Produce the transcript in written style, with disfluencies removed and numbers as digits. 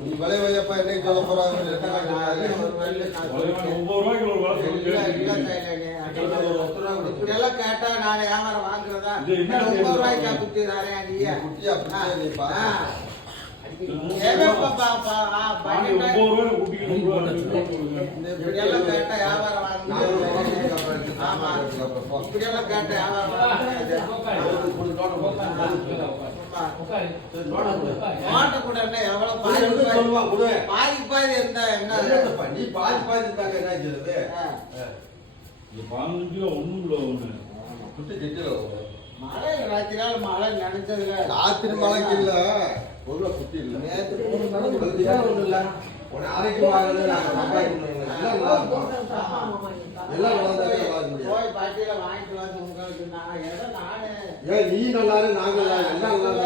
நீ விளைவையப்பா என்னைக்கு சொல்ல போறாங்க இப்படியெல்லாம் கேட்டா நான் வியாபாரம் வாங்குறதா 9 ரூபாய்க்கா குட்டி நிறைய இப்படியெல்லாம் கேட்டா வியாபாரம் இப்படியெல்லாம் கேட்ட வியாபாரம் கூட எவ்வளவு பாதி பாதி இருந்தா என்ன நீ பாதி பாதி இருந்தாங்க என்ன செய்யுது மழை ராத்திரி மழை நினைச்சதுல ராத்திரி மழைக்கு இல்ல பொருளை குட்டி இல்ல நேற்று ஒண்ணு இல்ல போய் பாட்டியில வாங்கிட்டு வந்து உங்களுக்கு நானே நீ நல்லா நாங்க எல்லாம் நல்லா